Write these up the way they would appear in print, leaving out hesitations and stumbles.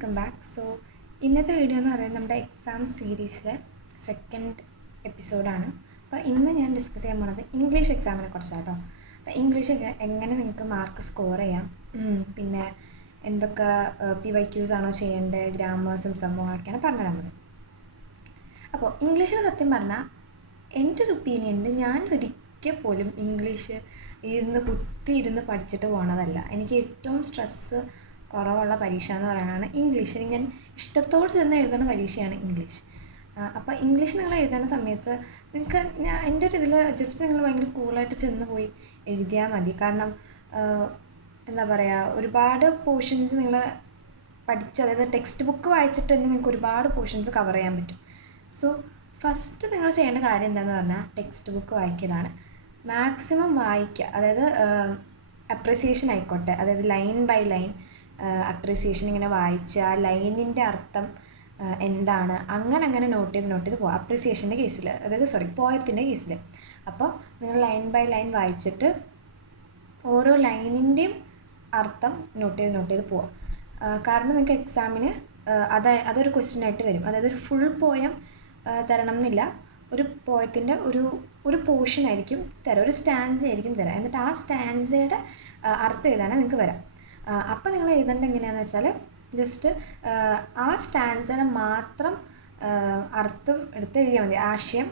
Welcome back. ഇന്നത്തെ video എന്ന് പറയുന്നത് നമ്മുടെ എക്സാം സീരീസിലെ സെക്കൻഡ് എപ്പിസോഡാണ്. അപ്പോൾ ഇന്ന് ഞാൻ ഡിസ്കസ് ചെയ്യാൻ പോകുന്നത് ഇംഗ്ലീഷ് എക്സാമിനെ കുറിച്ചാട്ടോ. അപ്പോൾ ഇംഗ്ലീഷ് എങ്ങനെ നിങ്ങൾക്ക് മാർക്ക് സ്കോർ ചെയ്യാം, പിന്നെ എന്തൊക്കെ PYQs ആണോ ചെയ്യേണ്ടത്, ഗ്രാമേഴ്സും സംഭവങ്ങളൊക്കെയാണ് പറഞ്ഞുതരാൻ പോകുന്നത്. അപ്പോൾ ഇംഗ്ലീഷിന് സത്യം പറഞ്ഞാൽ എൻ്റെ ഒരു ഒപ്പീനിയനിൽ ഞാൻ ഒരിക്കൽ പോലും ഇംഗ്ലീഷ് ഇരുന്ന് പഠിച്ചിട്ട് പോകണതല്ല. എനിക്ക് ഏറ്റവും സ്ട്രെസ്സ് കുറവുള്ള പരീക്ഷ എന്ന് പറയുന്നതാണ് ഇംഗ്ലീഷ്. ഞാൻ ഇഷ്ടത്തോടെ ചെന്ന് എഴുതുന്ന പരീക്ഷയാണ് ഇംഗ്ലീഷ്. അപ്പോൾ ഇംഗ്ലീഷ് നിങ്ങൾ എഴുതുന്ന സമയത്ത് നിങ്ങൾക്ക് എൻ്റെ ഒരു ഇതിൽ ജസ്റ്റ് നിങ്ങൾ ഭയങ്കര കൂളായിട്ട് ചെന്ന് പോയി എഴുതിയാൽ മതി. കാരണം എന്താ പറയുക, ഒരുപാട് പോർഷൻസ് നിങ്ങൾ അതായത് ടെക്സ്റ്റ് ബുക്ക് വായിച്ചിട്ട് തന്നെ നിങ്ങൾക്ക് ഒരുപാട് പോർഷൻസ് കവർ ചെയ്യാൻ പറ്റും. ഫസ്റ്റ് നിങ്ങൾ ചെയ്യേണ്ട കാര്യം എന്താണെന്ന് പറഞ്ഞാൽ ടെക്സ്റ്റ് ബുക്ക് വായിക്കലാണ്. മാക്സിമം വായിക്കുക. അതായത് അപ്രിസിയേഷൻ ആയിക്കോട്ടെ, അതായത് ലൈൻ ബൈ ലൈൻ അപ്രിസിയേഷൻ ഇങ്ങനെ വായിച്ച് ആ ലൈനിൻ്റെ അർത്ഥം എന്താണ് അങ്ങനെ നോട്ട് ചെയ്ത് പോവുക. അപ്രിസിയേഷൻ്റെ കേസിൽ, അതായത് പോയത്തിൻ്റെ കേസിൽ. അപ്പോൾ നിങ്ങൾ ലൈൻ ബൈ ലൈൻ വായിച്ചിട്ട് ഓരോ ലൈനിൻ്റെയും അർത്ഥം നോട്ട് ചെയ്ത് പോവുക. കാരണം നിങ്ങൾക്ക് എക്സാമിന് അതൊരു ക്വസ്റ്റ്യൻ ആയിട്ട് വരും. അതായത് ഒരു ഫുൾ പോയം തരണം എന്നില്ല, ഒരു പോയത്തിൻ്റെ ഒരു പോർഷൻ ആയിരിക്കും തരാം, ഒരു സ്റ്റാൻസ ആയിരിക്കും തരാം. എന്നിട്ട് ആ സ്റ്റാൻസയുടെ അർത്ഥം എഴുതാനാണ് നിങ്ങൾക്ക് വരാം. അപ്പോൾ നിങ്ങൾ എഴുതേണ്ടത് എങ്ങനെയാണെന്ന് വെച്ചാൽ ജസ്റ്റ് ആ സ്റ്റാൻസയുടെ മാത്രം അർത്ഥം എടുത്ത് എഴുതിയാൽ മതി, ആശയം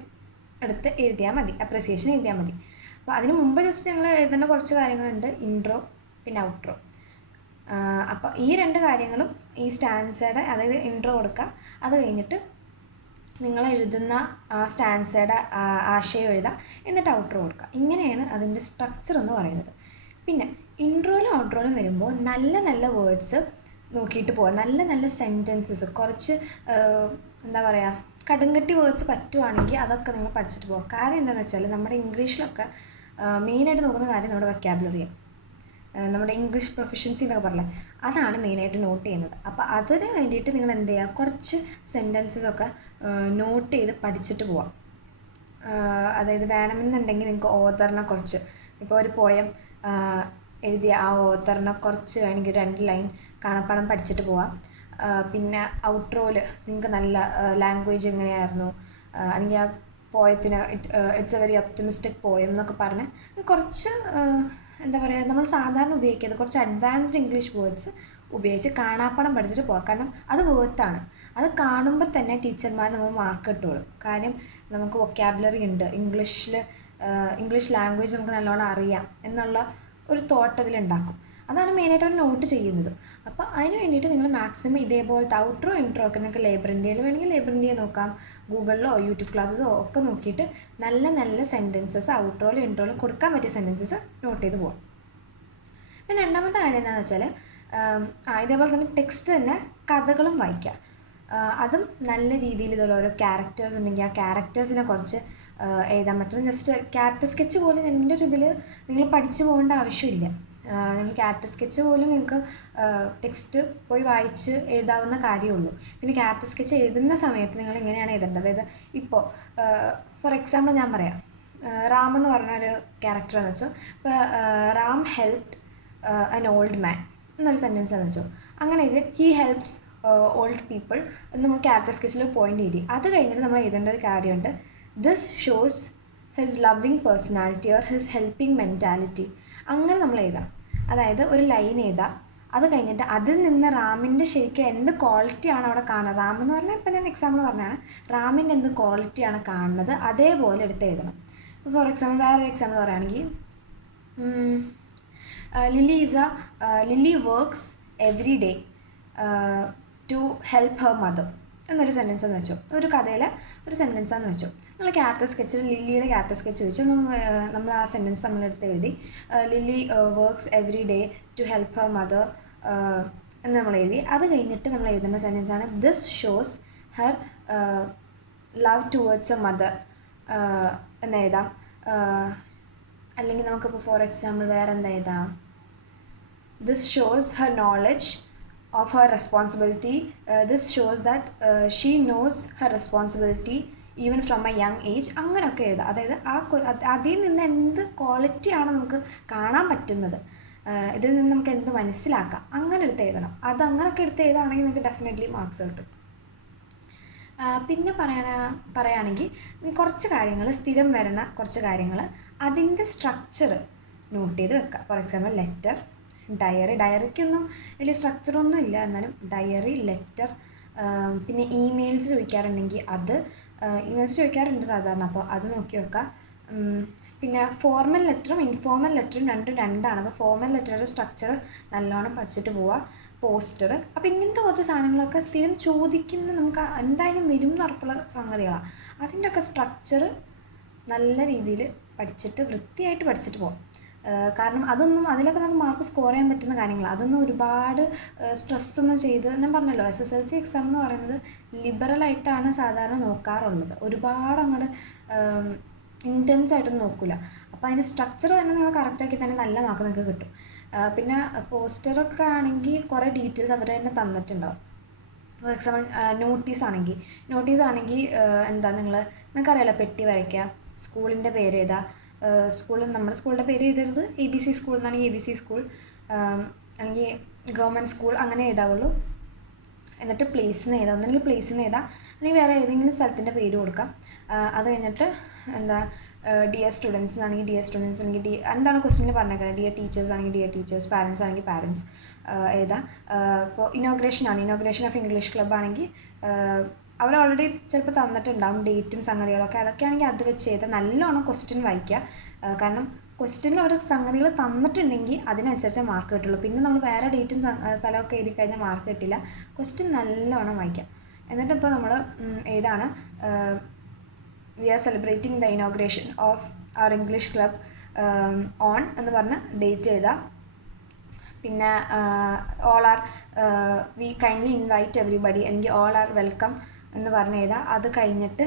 എടുത്ത് എഴുതിയാൽ മതി, അപ്രിസിയേഷൻ എഴുതിയാൽ മതി. അപ്പോൾ അതിന് മുമ്പ് ജസ്റ്റ് നിങ്ങൾ എഴുതേണ്ട കുറച്ച് കാര്യങ്ങളുണ്ട്, ഇൻട്രോ പിന്നെ ഔട്ട്രോ. അപ്പോൾ ഈ രണ്ട് കാര്യങ്ങളും ഈ സ്റ്റാൻസയുടെ, അതായത് ഇൻട്രോ കൊടുക്കുക, അത് കഴിഞ്ഞിട്ട് നിങ്ങൾ എഴുതുന്ന ആ സ്റ്റാൻസയുടെ ആശയം എഴുതുക, എന്നിട്ട് ഔട്ട്രോ കൊടുക്കുക. ഇങ്ങനെയാണ് അതിൻ്റെ സ്ട്രക്ചർ എന്ന് പറയുന്നത്. പിന്നെ ഇൻട്രോയിലും ഔട്ട്രോയിലും വരുമ്പോൾ നല്ല വേർഡ്സ് നോക്കിയിട്ട് പോവുക, നല്ല സെൻറ്റൻസസ്, കുറച്ച് എന്താ പറയുക കടുങ്കട്ടി വേർഡ്സ് പറ്റുവാണെങ്കിൽ അതൊക്കെ നിങ്ങൾ പഠിച്ചിട്ട് പോവുക. കാര്യം എന്താണെന്ന് വെച്ചാൽ നമ്മുടെ ഇംഗ്ലീഷിലൊക്കെ മെയിനായിട്ട് നോക്കുന്ന കാര്യം നമ്മുടെ വൊക്കാബുലറിയാണ്, നമ്മുടെ ഇംഗ്ലീഷ് പ്രൊഫഷൻസി എന്നൊക്കെ പറഞ്ഞാൽ അതാണ് മെയിനായിട്ട് നോട്ട് ചെയ്യുന്നത്. അപ്പോൾ അതിന് വേണ്ടിയിട്ട് നിങ്ങൾ എന്ത് ചെയ്യുക, കുറച്ച് സെൻറ്റൻസസൊക്കെ നോട്ട് ചെയ്ത് പഠിച്ചിട്ട് പോവാം. അതായത് വേണമെന്നുണ്ടെങ്കിൽ നിങ്ങൾക്ക് ഓതറിനെ കുറച്ച്, ഇപ്പോൾ ഒരു പോയം എഴുതിയ ആ ഓതറിനെ കുറച്ച് വേണമെങ്കിൽ 2 ലൈൻ കാണപ്പാടം പഠിച്ചിട്ട് പോവാം. പിന്നെ ഔട്ട്രോയിൽ നിങ്ങൾക്ക് നല്ല ലാംഗ്വേജ് എങ്ങനെയായിരുന്നു, അല്ലെങ്കിൽ ആ പോയത്തിന് it's a very optimistic poem എന്നൊക്കെ പറഞ്ഞ് കുറച്ച് എന്താ പറയുക, നമ്മൾ സാധാരണ ഉപയോഗിക്കുന്നത് കുറച്ച് അഡ്വാൻസ്ഡ് ഇംഗ്ലീഷ് വേർഡ്സ് ഉപയോഗിച്ച് കാണാപ്പാടം പഠിച്ചിട്ട് പോകാം. കാരണം അത് വേർത്താണ്. അത് കാണുമ്പോൾ തന്നെ ടീച്ചർമാർ നമ്മൾ മാർക്ക് കിട്ടുള്ളൂ. കാര്യം നമുക്ക് വൊക്കാബുലറി ഉണ്ട്, ഇംഗ്ലീഷ് ലാംഗ്വേജ് നമുക്ക് നല്ലോണം അറിയാം എന്നുള്ള ഒരു തോട്ട് അതിലുണ്ടാക്കും. അതാണ് മെയിനായിട്ട് അവർ നോട്ട് ചെയ്യുന്നത്. അപ്പോൾ അതിന് വേണ്ടിയിട്ട് നിങ്ങൾ മാക്സിമം ഇതേപോലത്തെ ഔട്ട്രോ ഇൻട്രോ ഒക്കെ നിങ്ങൾക്ക് ലേബർ ഇന്ത്യയിൽ വേണമെങ്കിൽ ലേബർ ഇന്ത്യയെ നോക്കാം, ഗൂഗിളിലോ യൂട്യൂബ് ക്ലാസ്സസോ ഒക്കെ നോക്കിയിട്ട് നല്ല സെൻറ്റൻസസ് ഔട്ട്രോയിലും ഇൻട്രോയിലും കൊടുക്കാൻ പറ്റിയ സെൻറ്റൻസസ് നോട്ട് ചെയ്ത് പോകാം. പിന്നെ രണ്ടാമത്തെ കാര്യം എന്താണെന്ന് വെച്ചാൽ ഇതേപോലെ തന്നെ ടെക്സ്റ്റ് തന്നെ കഥകളും വായിക്കുക. അതും നല്ല രീതിയിൽ ഇതുള്ള ഓരോ ക്യാരക്ടേഴ്സ് ഉണ്ടെങ്കിൽ ആ ക്യാരക്ടേഴ്സിനെ കുറച്ച് എഴുതാൻ പറ്റും. ജസ്റ്റ് ക്യാരക്ടർ സ്കെച്ച് പോലും എൻ്റെ ഒരു ഇതിൽ നിങ്ങൾ പഠിച്ചു പോകേണ്ട ആവശ്യമില്ല. നിങ്ങൾ ക്യാരക്ടർ സ്കെച്ച് പോലും നിങ്ങൾക്ക് ടെക്സ്റ്റ് പോയി വായിച്ച് എഴുതാവുന്ന കാര്യമുള്ളൂ. പിന്നെ ക്യാരക്ടർ സ്കെച്ച് എഴുതുന്ന സമയത്ത് നിങ്ങൾ എങ്ങനെയാണ് എഴുതേണ്ടത്, അതായത് ഇപ്പോൾ ഫോർ എക്സാമ്പിൾ ഞാൻ പറയാം, റാം എന്ന് പറഞ്ഞൊരു ക്യാരക്ടറാണെന്ന് വെച്ചോ. ഇപ്പോൾ Ram helped an old man എന്നൊരു സെൻറ്റൻസ് ആണെന്ന് വെച്ചോ. അങ്ങനെ ഇത് ഹീ ഹെൽപ്സ് ഓൾഡ് പീപ്പിൾ എന്ന് നമ്മൾ ക്യാരക്ടർ സ്കെച്ചിൽ പോയിൻ്റ് എഴുതി. അത് കഴിഞ്ഞിട്ട് നമ്മൾ എഴുതേണ്ട ഒരു കാര്യമുണ്ട്, this shows his loving personality or his helping mentality. അങ്ങനെ നമ്മൾ എഴുതാം. അതായത് ഒരു ലൈൻ എഴുതാം, അത് കഴിഞ്ഞിട്ട് അതിൽ നിന്ന് റാമിൻ്റെ ശരിക്കും എന്ത് ക്വാളിറ്റിയാണ് അവിടെ കാണുന്നത്, റാം എന്ന് പറഞ്ഞാൽ ഇപ്പം ഞാൻ എക്സാമ്പിൾ പറഞ്ഞാണ്, റാമിൻ്റെ എന്ത് ക്വാളിറ്റിയാണ് കാണുന്നത് അതേപോലെ എടുത്ത് എഴുതണം. ഇപ്പോൾ ഫോർ എക്സാമ്പിൾ വേറൊരു എക്സാമ്പിൾ പറയുകയാണെങ്കിൽ Lily works every day to help her mother എന്നൊരു സെൻറ്റൻസ് എന്ന് വെച്ചോ. ഒരു കഥയിലെ ഒരു സെൻറ്റൻസാന്ന് വെച്ചോ. നമ്മൾ ക്യാരക്ടർ സ്കെച്ചിൽ ലില്ലിയുടെ ക്യാരക്ടർ സ്കെച്ച് ചോദിച്ചു, നമ്മൾ ആ സെൻറ്റൻസ് നമ്മളെടുത്ത് എഴുതി, Lily works every day to help her mother എന്ന് നമ്മൾ എഴുതി. അത് കഴിഞ്ഞിട്ട് നമ്മൾ എഴുതേണ്ട സെൻറ്റൻസാണ് this shows her love towards a mother എന്ന് എഴുതാം. അല്ലെങ്കിൽ നമുക്കിപ്പോൾ ഫോർ എക്സാമ്പിൾ വേറെ എന്താ എഴുതാം, this shows her knowledge of her responsibility. This shows that she knows her responsibility even from a young age. അങ്ങനെയൊക്കെ എഴുതാം. അതായത് അതിൽ നിന്ന് എന്ത് ക്വാളിറ്റിയാണ് നമുക്ക് കാണാൻ പറ്റുന്നത്, ഇതിൽ നിന്ന് നമുക്ക് എന്ത് മനസ്സിലാക്കാം, അങ്ങനെ എടുത്ത് എഴുതണം. അത് അങ്ങനെയൊക്കെ എടുത്ത് എഴുതുകയാണെങ്കിൽ നിങ്ങൾക്ക് ഡെഫിനറ്റ്ലി മാർക്സ് കിട്ടും. പിന്നെ പറയുകയാണെങ്കിൽ കുറച്ച് കാര്യങ്ങൾ, സ്ഥിരം വരുന്ന കുറച്ച് കാര്യങ്ങൾ, അതിൻ്റെ സ്ട്രക്ചർ നോട്ട് ചെയ്ത് വെക്കുക. ഫോർ എക്സാമ്പിൾ ലെറ്റർ, ഡയറിക്കൊന്നും വലിയ സ്ട്രക്ചറൊന്നും ഇല്ല, എന്നാലും ഡയറി, ലെറ്റർ, പിന്നെ ഇമെയിൽസ് ചോദിക്കാറുണ്ടെങ്കിൽ അത്, ഇമെയിൽസ് ചോദിക്കാറുണ്ട് സാധാരണ, അപ്പോൾ അത് നോക്കി വെക്കുക. പിന്നെ ഫോർമൽ ലെറ്ററും ഇൻഫോർമൽ ലെറ്ററും രണ്ടാണ്. അപ്പോൾ ഫോർമൽ ലെറ്ററുടെ സ്ട്രക്ചർ നല്ലോണം പഠിച്ചിട്ട് പോവുക. പോസ്റ്റർ, അപ്പോൾ ഇങ്ങനത്തെ കുറച്ച് സാധനങ്ങളൊക്കെ സ്ഥിരം ചോദിക്കുന്ന, നമുക്ക് എന്തായാലും വരും എന്ന് ഉറപ്പുള്ള സംഗതികളാണ്. അതിൻ്റെയൊക്കെ സ്ട്രക്ചർ നല്ല രീതിയിൽ പഠിച്ചിട്ട് വൃത്തിയായിട്ട് പഠിച്ചിട്ട് പോകാം. കാരണം അതിലൊക്കെ നമുക്ക് മാർക്ക് സ്കോർ ചെയ്യാൻ പറ്റുന്ന കാര്യങ്ങളാണ്. അതൊന്നും ഒരുപാട് സ്ട്രെസ്സൊന്നും ചെയ്ത്, ഞാൻ പറഞ്ഞല്ലോ SSLC എക്സാം എന്ന് പറയുന്നത് ലിബറലായിട്ടാണ് സാധാരണ നോക്കാറുള്ളത്. ഒരുപാട് അങ്ങോട്ട് ഇൻറ്റൻസ് ആയിട്ടൊന്നും നോക്കില്ല. അപ്പോൾ അതിൻ്റെ സ്ട്രക്ചർ തന്നെ നിങ്ങൾ കറക്റ്റാക്കി തന്നെ നല്ല മാർക്ക് നിങ്ങൾക്ക് കിട്ടും. പിന്നെ പോസ്റ്ററൊക്കെ ആണെങ്കിൽ കുറേ ഡീറ്റെയിൽസ് അവർ തന്നെ തന്നിട്ടുണ്ടാവും. ഫോർ എക്സാമ്പിൾ നോട്ടീസ് ആണെങ്കിൽ എന്താ, നിങ്ങൾക്കറിയാലോ, പെട്ടി വരയ്ക്കുക, സ്കൂളിൻ്റെ പേര് ഏതാ, നമ്മുടെ സ്കൂളിൻ്റെ പേര് എഴുതരുത്, ABC സ്കൂൾ എന്നാണെങ്കിൽ ABC സ്കൂൾ, അല്ലെങ്കിൽ ഗവൺമെൻറ് സ്കൂൾ, അങ്ങനെ എഴുതാവുള്ളൂ. എന്നിട്ട് പ്ലേസിന് എഴുതാം, ഒന്നെങ്കിൽ പ്ലേസിന് എഴുതാം, അല്ലെങ്കിൽ വേറെ ഏതെങ്കിലും സ്ഥലത്തിൻ്റെ പേര് കൊടുക്കാം. അത് കഴിഞ്ഞിട്ട് എന്താ, ഡിയർ സ്റ്റുഡൻസ് ആണെങ്കിൽ ഡിയർ സ്റ്റുഡൻസ്, അല്ലെങ്കിൽ എന്താണ് ക്വസ്റ്റ്യനിൽ പറഞ്ഞേക്കുന്നത്, ഡിയർ ടീച്ചേഴ്സ് ആണെങ്കിൽ ഡിയർ ടീച്ചേഴ്സ്, പാരൻസ് ആണെങ്കിൽ പാരൻസ് എഴുതാം. ഇപ്പോൾ ഇനോഗ്രേഷൻ ഓഫ് ഇംഗ്ലീഷ് ക്ലബ്ബ് ആണെങ്കിൽ അവർ ഓൾറെഡി ചിലപ്പോൾ തന്നിട്ടുണ്ടാകും ഡേറ്റും സംഗതികളൊക്കെ, അതൊക്കെ ആണെങ്കിൽ അത് വെച്ച് എഴുതാം. നല്ലോണം ക്വസ്റ്റ്യൻ വായിക്കുക. കാരണം ക്വസ്റ്റ്യനിൽ അവർ സംഗതികൾ തന്നിട്ടുണ്ടെങ്കിൽ അതിനനുസരിച്ച് മാർക്ക് കിട്ടുള്ളൂ. പിന്നെ നമ്മൾ വേറെ ഡേറ്റും സ്ഥലമൊക്കെ എഴുതി കഴിഞ്ഞാൽ മാർക്ക് കിട്ടില്ല. ക്വസ്റ്റ്യൻ നല്ലോണം വായിക്കാം. എന്നിട്ടിപ്പോൾ നമ്മൾ ഏതാണ്, we are celebrating the inauguration of our English club on എന്ന് പറഞ്ഞ് ഡേറ്റ് എഴുതാം. പിന്നെ all are we kindly invite everybody, അല്ലെങ്കിൽ ഓൾ ആർ വെൽക്കം എന്ന് പറഞ്ഞ് എഴുതാം. അത് കഴിഞ്ഞിട്ട്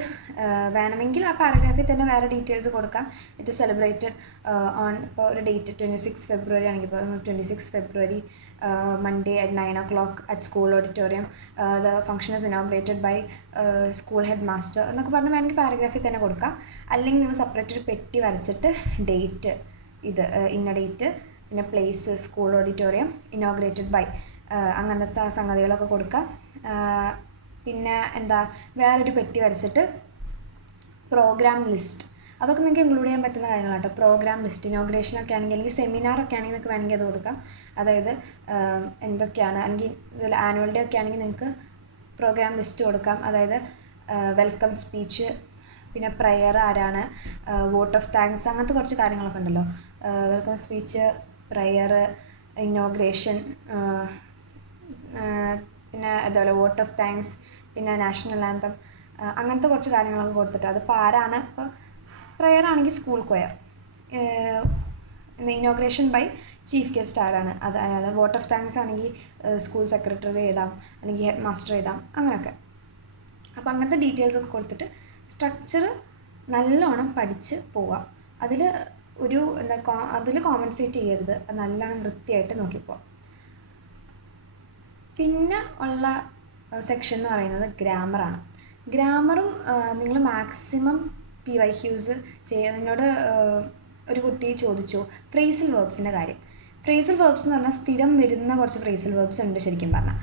വേണമെങ്കിൽ ആ പാരഗ്രാഫിൽ തന്നെ വേറെ ഡീറ്റെയിൽസ് കൊടുക്കാം. ഇറ്റ് സെലിബ്രേറ്റഡ് ഓൺ, ഇപ്പോൾ ഒരു ഡേറ്റ് 26 ഫെബ്രുവരി ആണെങ്കിൽ ഇപ്പോൾ 26 ഫെബ്രുവരി Monday at 9 o'clock at school auditorium, the function is inaugurated by school headmaster എന്നൊക്കെ പറഞ്ഞ് വേണമെങ്കിൽ പാരഗ്രാഫിൽ തന്നെ കൊടുക്കാം. അല്ലെങ്കിൽ നിങ്ങൾ സെപ്പറേറ്റ് ഒരു പെട്ടി വരച്ചിട്ട് ഡേറ്റ്, ഇത് ഇന്ന ഡേറ്റ്, പിന്നെ place, school auditorium, inaugurated by, അങ്ങനത്തെ സംഗതികളൊക്കെ കൊടുക്കാം. പിന്നെ എന്താ, വേറൊരു പെട്ടി വരച്ചിട്ട് പ്രോഗ്രാം ലിസ്റ്റ്, അതൊക്കെ നിങ്ങൾക്ക് ഇൻക്ലൂഡ് ചെയ്യാൻ പറ്റുന്ന കാര്യങ്ങളാണ് കേട്ടോ. പ്രോഗ്രാം ലിസ്റ്റ്, ഇനോഗ്രേഷനൊക്കെ ആണെങ്കിൽ, അല്ലെങ്കിൽ സെമിനാറൊക്കെ ആണെങ്കിൽ നിങ്ങൾക്ക് വേണമെങ്കിൽ അത് കൊടുക്കാം. അതായത് എന്തൊക്കെയാണ്, അല്ലെങ്കിൽ ഇതിൽ ആനുവൽ ഡേ ഒക്കെ ആണെങ്കിൽ നിങ്ങൾക്ക് പ്രോഗ്രാം ലിസ്റ്റ് കൊടുക്കാം. അതായത് വെൽക്കം സ്പീച്ച്, പിന്നെ പ്രയർ ആരാണ്, വോട്ട് ഓഫ് താങ്ക്സ്, അങ്ങനത്തെ കുറച്ച് കാര്യങ്ങളൊക്കെ ഉണ്ടല്ലോ. വെൽക്കം സ്പീച്ച്, പ്രയർ, ഇനോഗ്രേഷൻ, പിന്നെ അതുപോലെ വോട്ട് ഓഫ് താങ്ക്സ്, പിന്നെ നാഷണൽ ആന്തം, അങ്ങനത്തെ കുറച്ച് കാര്യങ്ങളൊക്കെ കൊടുത്തിട്ട് അതിപ്പോൾ ആരാണ്, ഇപ്പോൾ പ്രയർ ആണെങ്കിൽ school choir, inauguration by chief guest ആരാണ് അത് അയാൾ, വോട്ട് ഓഫ് താങ്ക്സ് ആണെങ്കിൽ സ്കൂൾ സെക്രട്ടറി എഴുതാം, അല്ലെങ്കിൽ ഹെഡ് മാസ്റ്റർ എഴുതാം, അങ്ങനെയൊക്കെ. അപ്പോൾ അങ്ങനത്തെ ഡീറ്റെയിൽസ് ഒക്കെ കൊടുത്തിട്ട് സ്ട്രക്ചർ നല്ലോണം പഠിച്ച് പോവാം. അതിൽ അതിൽ കോമ്പൻസേറ്റ് ചെയ്യരുത്, നല്ലോണം വൃത്തിയായിട്ട് നോക്കിപ്പോവാം. പിന്നെ ഉള്ള സെക്ഷൻ എന്ന് പറയുന്നത് ഗ്രാമറാണ്. ഗ്രാമറും നിങ്ങൾ മാക്സിമം PYQs ചെയ്യുക. നിന്നോട് ഒരു കുട്ടി ചോദിച്ചു ഫ്രേസൽ വേർബ്സിൻ്റെ കാര്യം. ഫ്രേസൽ വേർബ്സ് എന്ന് പറഞ്ഞാൽ സ്ഥിരം വരുന്ന കുറച്ച് ഫ്രേസൽ വേർബ്സ് ഉണ്ട് ശരിക്കും പറഞ്ഞാൽ.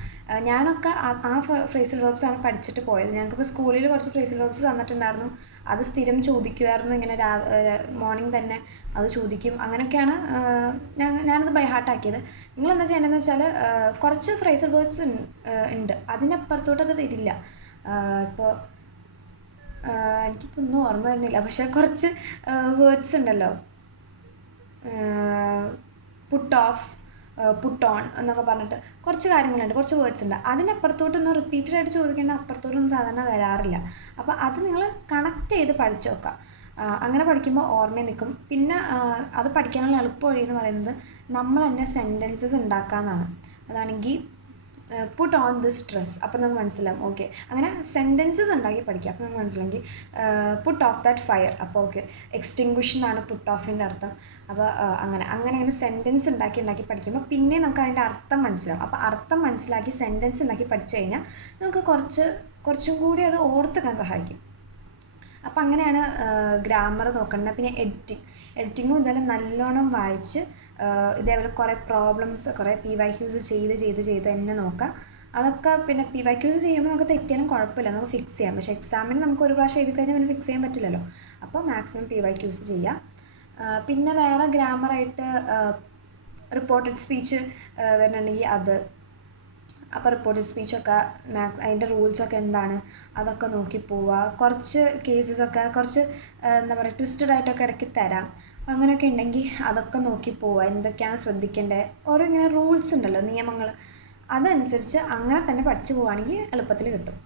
ഞാനൊക്കെ ആ ഫ്രേസൽ വേർബ്സാണ് പഠിച്ചിട്ട് പോയത്. ഞങ്ങൾക്കിപ്പോൾ സ്കൂളിൽ കുറച്ച് ഫ്രേസൽ വേർബ്സ് തന്നിട്ടുണ്ടായിരുന്നു. അത് സ്ഥിരം ചോദിക്കുമായിരുന്നു. ഇങ്ങനെ മോർണിംഗ് തന്നെ അത് ചോദിക്കും. അങ്ങനെയൊക്കെയാണ് ഞാനത് ബൈ ഹാർട്ടാക്കിയത്. നിങ്ങളെന്താ ചെയ്യേണ്ടതെന്ന് വെച്ചാൽ കുറച്ച് ഫ്രേസൽ വേർഡ്സ് ഉണ്ട്, അതിനപ്പുറത്തോട്ട് അത് വരില്ല. ഇപ്പോൾ എനിക്കിപ്പോൾ ഒന്നും ഓർമ്മ വരുന്നില്ല, പക്ഷേ കുറച്ച് വേർഡ്സ് ഉണ്ടല്ലോ, പുട്ട് ഓഫ്, പുട്ട് ഓൺ എന്നൊക്കെ പറഞ്ഞിട്ട് കുറച്ച് കാര്യങ്ങളുണ്ട്, കുറച്ച് വേർഡ്സ് ഉണ്ട്. അതിനപ്പുറത്തോട്ടൊന്നും റിപ്പീറ്റഡായിട്ട് ചോദിക്കേണ്ട അപ്പുറത്തോട്ടൊന്നും സാധാരണ വരാറില്ല. അപ്പോൾ അത് നിങ്ങൾ കണക്ട് ചെയ്ത് പഠിച്ചു നോക്കാം. അങ്ങനെ പഠിക്കുമ്പോൾ ഓർമ്മയിൽ നിൽക്കും. പിന്നെ അത് പഠിക്കാനുള്ള എളുപ്പ വഴി എന്ന് പറയുന്നത് നമ്മൾ തന്നെ സെൻറ്റൻസസ് ഉണ്ടാക്കാമെന്നാണ്. അതാണെങ്കിൽ പുട്ട് ഓൺ ദിസ് ഡ്രസ്, അപ്പോൾ നമുക്ക് മനസ്സിലാവും. ഓക്കെ, അങ്ങനെ സെൻറ്റൻസസ് ഉണ്ടാക്കി പഠിക്കുക. അപ്പോൾ നമുക്ക് മനസ്സിലാമെങ്കിൽ പുട്ട് ഓഫ് ദാറ്റ് ഫയർ, അപ്പോൾ ഓക്കെ എക്സ്റ്റിങ്ക്വിഷ് എന്നാണ് പുട്ട് ഓഫിൻ്റെ അർത്ഥം. അപ്പോൾ അങ്ങനെ സെൻറ്റൻസ് ഉണ്ടാക്കി പഠിക്കുമ്പോൾ പിന്നെ നമുക്ക് അതിൻ്റെ അർത്ഥം മനസ്സിലാവും. അപ്പോൾ അർത്ഥം മനസ്സിലാക്കി സെൻറ്റൻസ് ഉണ്ടാക്കി പഠിച്ചു കഴിഞ്ഞാൽ നമുക്ക് കുറച്ചും കൂടി അത് ഓർത്തെക്കാൻ സഹായിക്കും. അപ്പോൾ അങ്ങനെയാണ് ഗ്രാമർ നോക്കേണ്ടത്. പിന്നെ എഡിറ്റിങ്ങും ഇതെല്ലാം നല്ലോണം വായിച്ച് ഇതേപോലെ കുറേ പ്രോബ്ലംസ് കുറേ PYQs ചെയ്ത് തന്നെ നോക്കാം. അതൊക്കെ പിന്നെ PYQs ചെയ്യുമ്പോൾ നമുക്ക് തെറ്റിയാലും കുഴപ്പമില്ല, നമുക്ക് ഫിക്സ് ചെയ്യാം. പക്ഷേ എക്സാമിന് നമുക്ക് ഒരു പ്രാവശ്യം എഴുതി കഴിഞ്ഞാൽ പിന്നെ ഫിക്സ് ചെയ്യാൻ പറ്റില്ലല്ലോ. അപ്പോൾ മാക്സിമം PYQs ചെയ്യാം. പിന്നെ വേറെ ഗ്രാമറായിട്ട് റിപ്പോർട്ടഡ് സ്പീച്ച് വരുന്നുണ്ടെങ്കിൽ അത്, അപ്പോൾ റിപ്പോർട്ടഡ് സ്പീച്ചൊക്കെ അതിൻ്റെ റൂൾസൊക്കെ എന്താണ് അതൊക്കെ നോക്കി പോവുക. കുറച്ച് കേസസൊക്കെ കുറച്ച് എന്താ പറയുക ട്വിസ്റ്റഡ് ആയിട്ടൊക്കെ ഇടയ്ക്ക് തരാം. അപ്പോൾ അങ്ങനെയൊക്കെ ഉണ്ടെങ്കിൽ അതൊക്കെ നോക്കി പോവുക. എന്തൊക്കെയാണ് ശ്രദ്ധിക്കേണ്ടത്, ഓരോ ഇങ്ങനെ റൂൾസ് ഉണ്ടല്ലോ, നിയമങ്ങൾ, അതനുസരിച്ച് അങ്ങനെ തന്നെ പഠിച്ചു പോവുകയാണെങ്കിൽ എളുപ്പത്തിൽ കിട്ടും.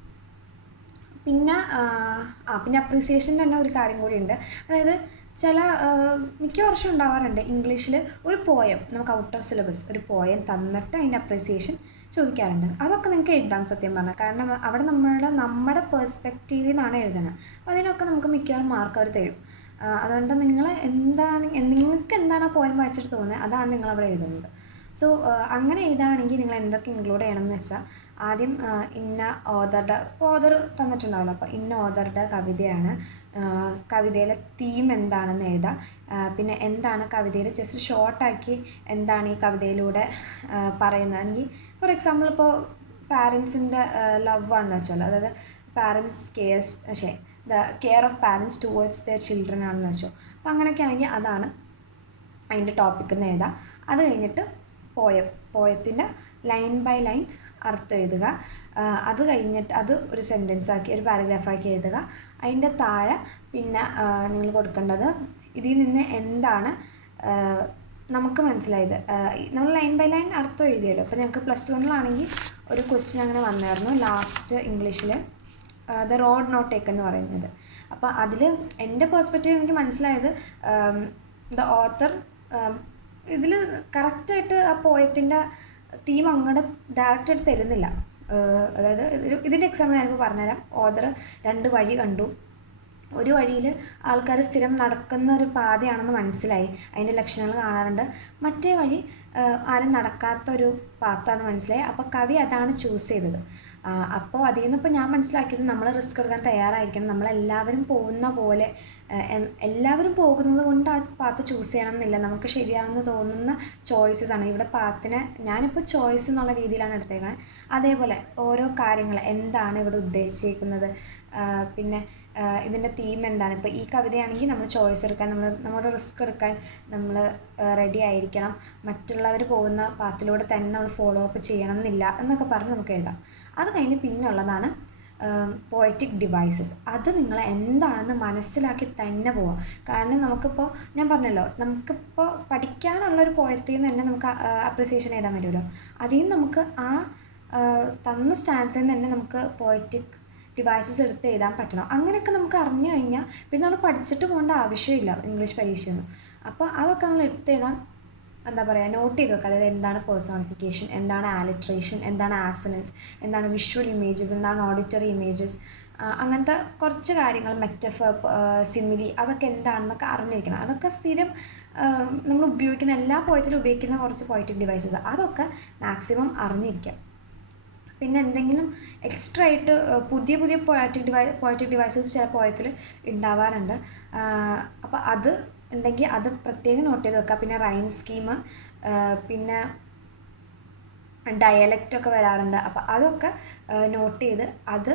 പിന്നെ പിന്നെ അപ്രീസിയേഷൻ തന്നെ ഒരു കാര്യം കൂടിയുണ്ട്. അതായത് മിക്ക വർഷം ഉണ്ടാവാറുണ്ട് ഇംഗ്ലീഷിൽ ഒരു പോയം നമുക്ക് ഔട്ട് ഓഫ് സിലബസ് ഒരു പോയം തന്നിട്ട് അതിൻ്റെ അപ്രീസിയേഷൻ ചോദിക്കാറുണ്ട്. അതൊക്കെ നിങ്ങൾക്ക് എഴുതാം സത്യം പറഞ്ഞാൽ. കാരണം അവിടെ നമ്മുടെ പേഴ്സ്പെക്റ്റീവിൽ നിന്നാണ് എഴുതുന്നത്. അപ്പോൾ അതിനൊക്കെ നമുക്ക് മിക്കവാറും മാർക്ക് അവർ തരും. അതുകൊണ്ട് നിങ്ങൾക്ക് എന്താണ് ആ പോയം വായിച്ചിട്ട് തോന്നുന്നത് അതാണ് നിങ്ങളവിടെ എഴുതുന്നത്. സോ അങ്ങനെ എഴുതുകയാണെങ്കിൽ നിങ്ങൾ എന്തൊക്കെ ഇൻക്ലൂഡ് ചെയ്യണമെന്ന് വെച്ചാൽ, ആദ്യം ഇന്ന ഓതർ തന്നിട്ടുണ്ടാവുമല്ലോ, അപ്പോൾ ഇന്ന ഓതറുടെ കവിതയാണ്, കവിതയിലെ തീം എന്താണെന്ന് എഴുതാം. പിന്നെ എന്താണ് കവിതയിൽ ജസ്റ്റ് ഷോർട്ടാക്കി എന്താണ് ഈ കവിതയിലൂടെ പറയുന്നത്. അല്ലെങ്കിൽ ഫോർ എക്സാമ്പിൾ ഇപ്പോൾ പാരൻസിൻ്റെ ലവ് ആണെന്ന് വെച്ചോളൂ, അതായത് parents care of parents towards there children ആണെന്ന് വെച്ചോ. അപ്പോൾ അങ്ങനെയൊക്കെ ആണെങ്കിൽ അതാണ് അതിൻ്റെ ടോപ്പിക് എന്ന് എഴുതാം. അത് കഴിഞ്ഞിട്ട് പോയത്തിൻ്റെ ലൈൻ ബൈ ലൈൻ അർത്ഥം എഴുതുക. അത് കഴിഞ്ഞിട്ട് അത് ഒരു സെൻറ്റൻസാക്കി ഒരു പാരഗ്രാഫാക്കി എഴുതുക. അതിൻ്റെ താഴെ പിന്നെ നിങ്ങൾ കൊടുക്കേണ്ടത് ഇതിൽ നിന്ന് എന്താണ് നമുക്ക് മനസ്സിലായത്. നമ്മൾ ലൈൻ ബൈ ലൈൻ അർത്ഥം എഴുതിയല്ലോ. അപ്പോൾ ഞങ്ങൾക്ക് +1 ഒരു ക്വസ്റ്റ്യൻ അങ്ങനെ വന്നായിരുന്നു ലാസ്റ്റ് ഇംഗ്ലീഷിൽ, ദ റോഡ് നോട്ട് ടേക്ക് എന്ന് പറയുന്നത്. അപ്പോൾ അതിൽ എൻ്റെ പേഴ്സ്പെക്റ്റീവ് എനിക്ക് മനസ്സിലായത്, ദ ഓത്തർ ഇതിൽ കറക്റ്റായിട്ട് ആ പോയത്തിൻ്റെ തീം അങ്ങോട്ട് ഡയറക്റ്റായിട്ട് തരുന്നില്ല. അതായത് ഇതിൻ്റെ എക്സാമ്പിൾ ഞാനിപ്പോൾ പറഞ്ഞുതരാം. ഓതർ 2 വഴി കണ്ടു. ഒരു വഴിയിൽ ആൾക്കാർ സ്ഥിരം നടക്കുന്ന ഒരു പാതയാണെന്ന് മനസ്സിലായി, അതിൻ്റെ ലക്ഷണങ്ങൾ കാണാറുണ്ട്. മറ്റേ വഴി ആരും നടക്കാത്ത ഒരു പാത്താന്ന് മനസ്സിലായി. അപ്പോൾ കവി അതാണ് ചൂസ് ചെയ്തത്. അപ്പോൾ അതിൽ നിന്നിപ്പോൾ ഞാൻ മനസ്സിലാക്കിയത് നമ്മൾ റിസ്ക് എടുക്കാൻ തയ്യാറായിരിക്കണം. നമ്മളെല്ലാവരും പോകുന്ന പോലെ എല്ലാവരും പോകുന്നത് കൊണ്ട് ആ പാത്ത് ചൂസ് ചെയ്യണം എന്നില്ല. നമുക്ക് ശരിയാണെന്ന് തോന്നുന്ന ചോയ്സസ് ആണ്. ഇവിടെ പാത്തിനെ ഞാനിപ്പോൾ ചോയ്സ് എന്നുള്ള രീതിയിലാണ് എടുത്തേക്കുന്നത്. അതേപോലെ ഓരോ കാര്യങ്ങൾ എന്താണ് ഇവിടെ ഉദ്ദേശിച്ചിരിക്കുന്നത്, പിന്നെ ഇതിൻ്റെ തീം എന്താണ്. ഇപ്പോൾ ഈ കവിതയാണെങ്കിൽ നമ്മൾ ചോയ്സ് എടുക്കാൻ നമ്മുടെ റിസ്ക് എടുക്കാൻ നമ്മൾ റെഡി ആയിരിക്കണം. മറ്റുള്ളവർ പോകുന്ന പാത്തിലൂടെ തന്നെ നമ്മൾ ഫോളോ അപ്പ് ചെയ്യണം എന്നില്ല എന്നൊക്കെ പറഞ്ഞ് നമുക്ക് എഴുതാം. അത് കഴിഞ്ഞ് പിന്നെ ഉള്ളതാണ് പോയറ്റിക് ഡിവൈസസ്. അത് നിങ്ങൾ എന്താണെന്ന് മനസ്സിലാക്കി തന്നെ പോവാം. കാരണം നമുക്കിപ്പോൾ ഞാൻ പറഞ്ഞല്ലോ, നമുക്കിപ്പോൾ പഠിക്കാനുള്ളൊരു പോയത്തിൽ നിന്ന് തന്നെ നമുക്ക് അപ്രിസിയേഷൻ എഴുതാൻ വരുമല്ലോ. അതിൽ നിന്ന് നമുക്ക് ആ തന്ന സ്റ്റാൻസിൽ നിന്ന് തന്നെ നമുക്ക് പോയറ്റിക് ഡിവൈസസ് എടുത്ത് എഴുതാൻ പറ്റണം. അങ്ങനെയൊക്കെ നമുക്ക് അറിഞ്ഞു കഴിഞ്ഞാൽ പിന്നെ നമ്മൾ പഠിച്ചിട്ട് പോകേണ്ട ആവശ്യമില്ല ഇംഗ്ലീഷ് പരീക്ഷയൊന്നും. അപ്പോൾ അതൊക്കെ നമ്മൾ എടുത്ത് എഴുതാൻ എന്താ പറയുക നോട്ട് ചെയ്ത് വെക്കുക. അതായത് എന്താണ് പേഴ്സോണിഫിക്കേഷൻ, എന്താണ് ആലിട്രേഷൻ, എന്താണ് ആസനൻസ്, എന്താണ് വിഷ്വൽ ഇമേജസ്, എന്താണ് ഓഡിറ്ററി ഇമേജസ്, അങ്ങനത്തെ കുറച്ച് കാര്യങ്ങൾ, മെറ്റഫർ, സിമിലി, അതൊക്കെ എന്താണെന്നൊക്കെ അറിഞ്ഞിരിക്കണം. അതൊക്കെ സ്ഥിരം നമ്മൾ ഉപയോഗിക്കുന്ന എല്ലാ പോയത്തിലും ഉപയോഗിക്കുന്ന കുറച്ച് പോയറ്റിക് ഡിവൈസസ്, അതൊക്കെ മാക്സിമം അറിഞ്ഞിരിക്കാം. പിന്നെ എന്തെങ്കിലും എക്സ്ട്രാ ആയിട്ട് പുതിയ പോയറ്റിക് ഡിവൈസസ് ചില പോയത്തിൽ ഉണ്ടാവാറുണ്ട്. അപ്പോൾ അത് ഉണ്ടെങ്കിൽ അത് പ്രത്യേകം നോട്ട് ചെയ്ത് വെക്കുക. പിന്നെ റൈം സ്കീം, പിന്നെ ഡയലക്റ്റൊക്കെ വരാറുണ്ട്. അപ്പോൾ അതൊക്കെ നോട്ട് ചെയ്ത് അത്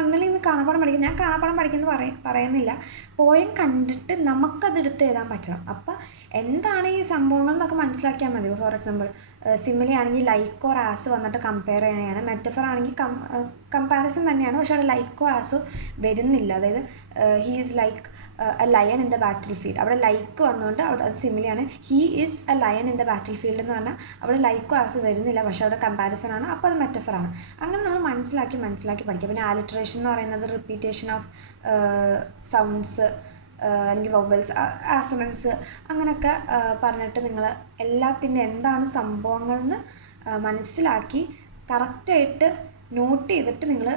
ഒന്നില്ലെങ്കിൽ കാണാപ്പാടം പഠിക്കും. ഞാൻ കാണാപ്പാടം പഠിക്കുന്നത് പറയുന്നില്ല, പോയം കണ്ടിട്ട് നമുക്കതെടുത്ത് എഴുതാൻ പറ്റണം. അപ്പം എന്താണ് ഈ സംഭവങ്ങൾ എന്നൊക്കെ മനസ്സിലാക്കിയാൽ മതി. ഫോർ എക്സാമ്പിൾ സിമിലി ആണെങ്കിൽ ലൈക്കോ ആസ് വന്നിട്ട് കമ്പയർ ചെയ്യണതാണ്. മെറ്റഫർ ആണെങ്കിൽ കമ്പാരിസൺ തന്നെയാണ്, പക്ഷേ അവിടെ ലൈക്കോ ആസോ വരുന്നില്ല. അതായത് he is like a lion in the battle field, അവിടെ ലൈക്ക് വന്നുകൊണ്ട് അവിടെ അത് സിമിലിയാണ്. He is a lion in the battle field എന്ന് പറഞ്ഞാൽ അവിടെ ലൈക്കോ ആസോ വരുന്നില്ല, പക്ഷേ അവിടെ കമ്പാരിസൺ ആണ്. അപ്പോൾ അത് മെറ്റഫറാണ്. അങ്ങനെ നമ്മൾ മനസ്സിലാക്കി പഠിക്കുക. പിന്നെ ആലിട്രേഷൻ എന്ന് പറയുന്നത് റിപ്പീറ്റേഷൻ ഓഫ് സൗണ്ട്സ് അല്ലെങ്കിൽ വൊവൽസ്, ആസണൻസ്, അങ്ങനെയൊക്കെ പറഞ്ഞിട്ട് നിങ്ങൾ എല്ലാത്തിൻ്റെ എന്താണ് സംഭവങ്ങളെന്ന് മനസ്സിലാക്കി കറക്റ്റായിട്ട് നോട്ട് ചെയ്തിട്ട് നിങ്ങൾ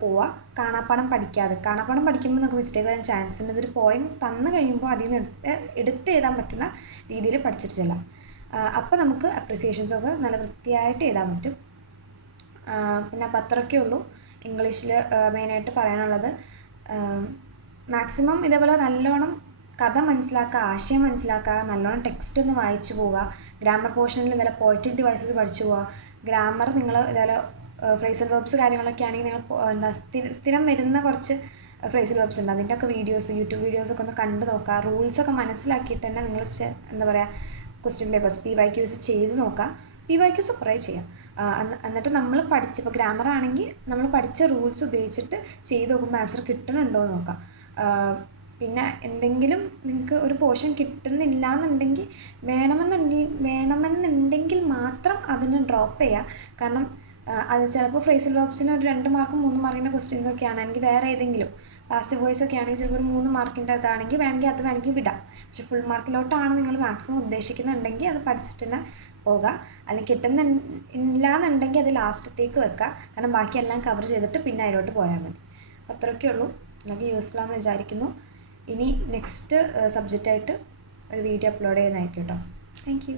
പോവുക. കാണാപ്പാടം പഠിക്കുമ്പോൾ നമുക്ക് മിസ്റ്റേക്ക് വരാൻ ചാൻസ് ഉണ്ട്. ഇതൊരു പോയിന്റ് തന്നു കഴിയുമ്പോൾ അതിൽ നിന്ന് എടുത്ത് എഴുതാൻ പറ്റുന്ന രീതിയിൽ പഠിച്ചിട്ട് ചെല്ലാം. അപ്പോൾ നമുക്ക് അപ്രിസിയേഷൻസൊക്കെ നല്ല വൃത്തിയായിട്ട് എഴുതാൻ പറ്റും. പിന്നെ അപ്പോൾ അത്രയൊക്കെ ഉള്ളൂ ഇംഗ്ലീഷിൽ മെയിനായിട്ട് പറയാനുള്ളത്. മാക്സിമം ഇതേപോലെ നല്ലോണം കഥ മനസ്സിലാക്കുക, ആശയം മനസ്സിലാക്കുക, നല്ലോണം ടെക്സ്റ്റ് ഒന്ന് വായിച്ചു പോവുക, ഗ്രാമർ പോർഷനിൽ ഇതേപോലെ പോയറ്റിക് ഡിവൈസസ് പഠിച്ചു പോവുക. ഗ്രാമർ നിങ്ങൾ ഇതേപോലെ ഫ്രേസൽ വെർബ്സ് കാര്യങ്ങളൊക്കെ ആണെങ്കിൽ നിങ്ങൾ എന്താ സ്ഥിരം വരുന്ന കുറച്ച് ഫ്രേസൽ വെർബ്സ് ഉണ്ട്, അതിൻ്റെയൊക്കെ വീഡിയോസ്, യൂട്യൂബ് വീഡിയോസൊക്കെ ഒന്ന് കണ്ടു നോക്കുക. റൂൾസൊക്കെ മനസ്സിലാക്കിയിട്ട് തന്നെ നിങ്ങൾ എന്താ പറയുക ക്വസ്റ്റ്യൻ പേപ്പേഴ്സ് PYQs ചെയ്ത് നോക്കുക. PYQs കുറേ ചെയ്യാം. എന്നിട്ട് നമ്മൾ ഇപ്പോൾ ഗ്രാമർ ആണെങ്കിൽ നമ്മൾ പഠിച്ച റൂൾസ് ഉപയോഗിച്ചിട്ട് ചെയ്ത് നോക്കുമ്പോൾ ആൻസർ കിട്ടണുണ്ടോ എന്ന് നോക്കാം. പിന്നെ എന്തെങ്കിലും നിങ്ങൾക്ക് ഒരു പോർഷൻ കിട്ടുന്നില്ല എന്നുണ്ടെങ്കിൽ വേണമെന്നുണ്ടെങ്കിൽ മാത്രം അതിന് ഡ്രോപ്പ് ചെയ്യുക. കാരണം അത് ചിലപ്പോൾ ഫ്രേസൽ വെർബ്സിന് ഒരു 2 മാർക്കും 3 മാർക്കിൻ്റെ ക്വസ്റ്റ്യൻസ് ഒക്കെ ആണെങ്കിൽ വേറെ ഏതെങ്കിലും പാസീവ് വോയിസ് ഒക്കെ ആണെങ്കിൽ ചിലപ്പോൾ ഒരു 3 മാർക്കിൻ്റെ അതാണെങ്കിൽ വേണമെങ്കിൽ വിടാം. പക്ഷെ ഫുൾ മാർക്കിലോട്ടാണ് നിങ്ങൾ മാക്സിമം ഉദ്ദേശിക്കുന്നുണ്ടെങ്കിൽ അത് പഠിച്ചിട്ട് തന്നെ പോകുക. അല്ലെങ്കിൽ കിട്ടുന്നില്ല എന്നുണ്ടെങ്കിൽ അത് ലാസ്റ്റത്തേക്ക് വെക്കുക. കാരണം ബാക്കിയെല്ലാം കവർ ചെയ്തിട്ട് പിന്നെ അതിലോട്ട് പോയാൽ മതി. അത്രയൊക്കെ ഉള്ളൂ. നിങ്ങൾക്ക് യൂസ്ഫുൾ ആണെന്ന് വിചാരിക്കുന്നു. ഇനി നെക്സ്റ്റ് സബ്ജക്റ്റായിട്ട് ഒരു വീഡിയോ അപ്ലോഡ് ചെയ്യുന്നതായിരിക്കും കേട്ടോ. Thank you.